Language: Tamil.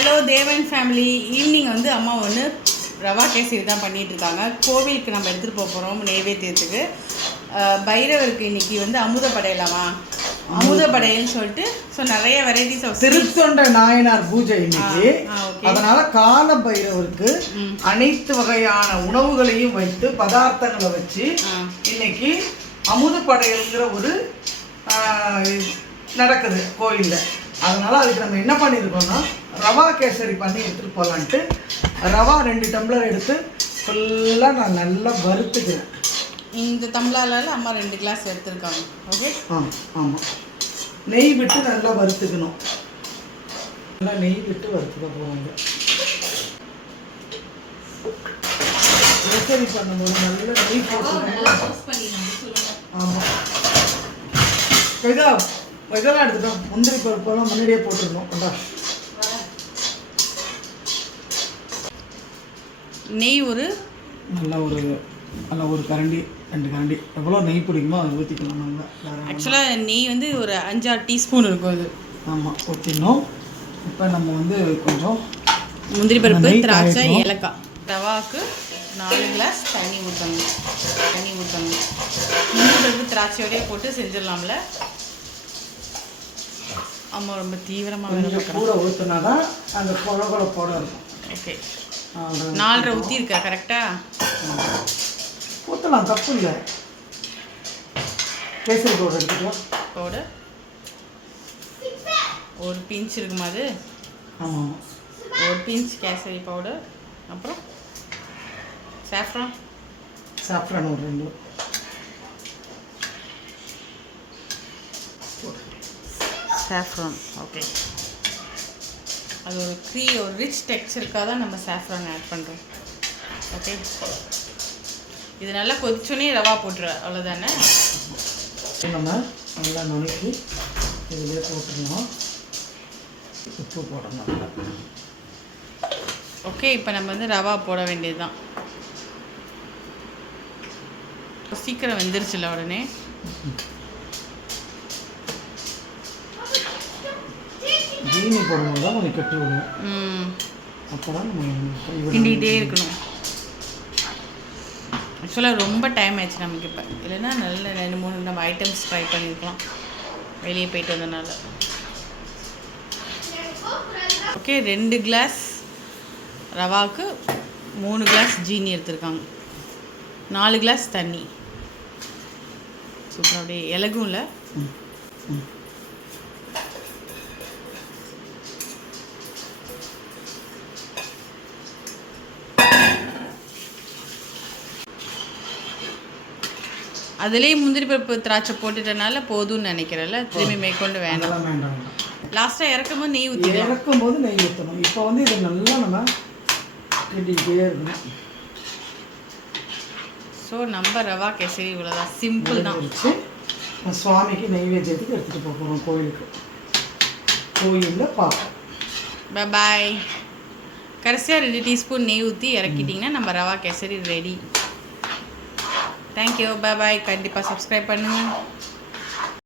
ஹலோ தேவன் ஃபேமிலி. ஈவினிங் வந்து அம்மா ஒன்று ரவா கேசரி தான் பண்ணிகிட்ருக்காங்க. கோவிலுக்கு நம்ம எடுத்துகிட்டு போக போகிறோம் நெய்வேத்தியத்துக்கு. பைரவருக்கு இன்றைக்கி வந்து அமுத படையலாமா, அமுத படையல்னு சொல்லிட்டு நிறைய வெரைட்டிஸ் ஆஃப் திருத்தொண்ட நாயனார் பூஜை இன்னைக்கு. அதனால கால பைரவருக்கு அனைத்து வகையான உணவுகளையும் வைத்து பதார்த்தங்களை வச்சு இன்னைக்கு அமுத படையல்ங்கிற ஒரு நடக்குது கோயிலில். அதனால அதுக்கு நம்ம என்ன பண்ணியிருக்கோம்னா ரவா கேசரி பண்ணி எடுத்துகிட்டு போகலான்ட்டு ரவா 2 டம்ளர் எடுத்து ஃபுல்லாக நான் நல்லா வறுத்துக்கிறேன். இந்த டம்ளரால் அம்மா 2 கிளாஸ் எடுத்துருக்காங்க. ஓகே. ஆமாம், நெய் விட்டு நல்லா வறுத்துக்கணும். நல்லா நெய் விட்டு வறுத்துக்க போகிறாங்க. கேசரி பண்ணும்போது நல்லா நெய் போட்டு. ஆமாம், இதெல்லாம் எடுத்துட்டோம். முந்திரி பருப்பெல்லாம் முன்னாடியே போட்டுருந்தோம். நெய் நல்லா ஒரு கரண்டி 2 கரண்டி எவ்வளோ நெய் பிடிக்குமோ அதை ஊற்றிக்கணும். நம்ம ஆக்சுவலாக நெய் வந்து ஒரு 5-6 டீஸ்பூன் இருக்கும் அது. ஆமாம், ஊற்றிடணும். இப்போ நம்ம வந்து கொஞ்சம் முந்திரி பருப்பு, திராட்சை, ஏலக்காய். ரவாவுக்கு 4 கிளாஸ் தண்ணி ஊற்றணும். முந்திரி பருப்பு திராட்சையோடய போட்டு செஞ்சிடலாம்ல. அம்மா ரொம்ப தீவிரமாக கூட ஊற்றினா தான் அந்த குழகுழப்போட இருக்கும். ஓகே, 4.5 ஊற்றிருக்கா கரெக்டாக? ஊற்றலாம், தப்பு இல்லை. கேசரி பவுடர் எடுத்துக்கலாம். பவுடர் ஒரு பிஞ்ச் இருக்குமா அது? ஆமாம், ஒரு பிஞ்ச் கேசரி பவுடர். அப்புறம் சாஃப்ரான் ஒரு 2. சாஃப்ரான். ஓகே, அது ஒரு ரிச் டெக்ஸ்சருக்காக தான் நம்ம சாஃப்ரான் ஆட் பண்ணுறோம். ஓகே, இது நல்லா கொதிச்சோன்னே ரவா போட்டுரு, அவ்வளோதானே. நம்ம நல்லா நுணுக்கி இதிலே போட்டுருவோம். உப்பு போடணும். ஓகே, இப்போ நம்ம வந்து ரவா போட வேண்டியது தான். சீக்கிரம் வெந்துருச்சுல உடனே. ஜீனி போடும்போது தான் கொஞ்சம் கெட்டு விடும். அப்போ தான் நம்ம கிண்டிகிட்டே இருக்கணும். ஆக்சுவலாக ரொம்ப டைம் ஆயிடுச்சு நமக்கு இப்போ. இல்லைன்னா நல்ல 2-3 நம்ம ஐட்டம்ஸ் ட்ரை பண்ணியிருக்கலாம் வெளியே போயிட்டு வந்தனால. ஓகே, 2 கிளாஸ் ரவாவுக்கு 3 கிளாஸ் ஜீனி எடுத்துருக்காங்க. 4 கிளாஸ் தண்ணி. சூப்பராக அப்படியே இலகும்ல. அதுலேயே முந்திரி பருப்பு திராட்சை போட்டுட்டனால போதும்னு நினைக்கிறேன்ல. திரும்பி மேற்கொண்டு வேண்டாம். லாஸ்ட்டாக இறக்கும்போது நெய் ஊற்றணும். இப்போ வந்து இதை நல்லா நம்ம கிண்டிக்கிட்டே இருக்கணும். ஸோ நம்ம ரவா கேசரி இவ்வளோதான், சிம்பிள் தான். சுவாமிக்கு நெய்வேத்தியத்துக்கு எடுத்துகிட்டு போக போகிறோம் கோயிலுக்கு. கோயிலில் பார்ப்போம். பாய். கடைசியாக 2 டீஸ்பூன் நெய் ஊற்றி இறக்கிட்டிங்கன்னா நம்ம ரவா கேசரி ரெடி. தேங்க்யூ, பாய். கண்டிப்பாக சப்ஸ்கிரைப் பண்ணுங்கள்.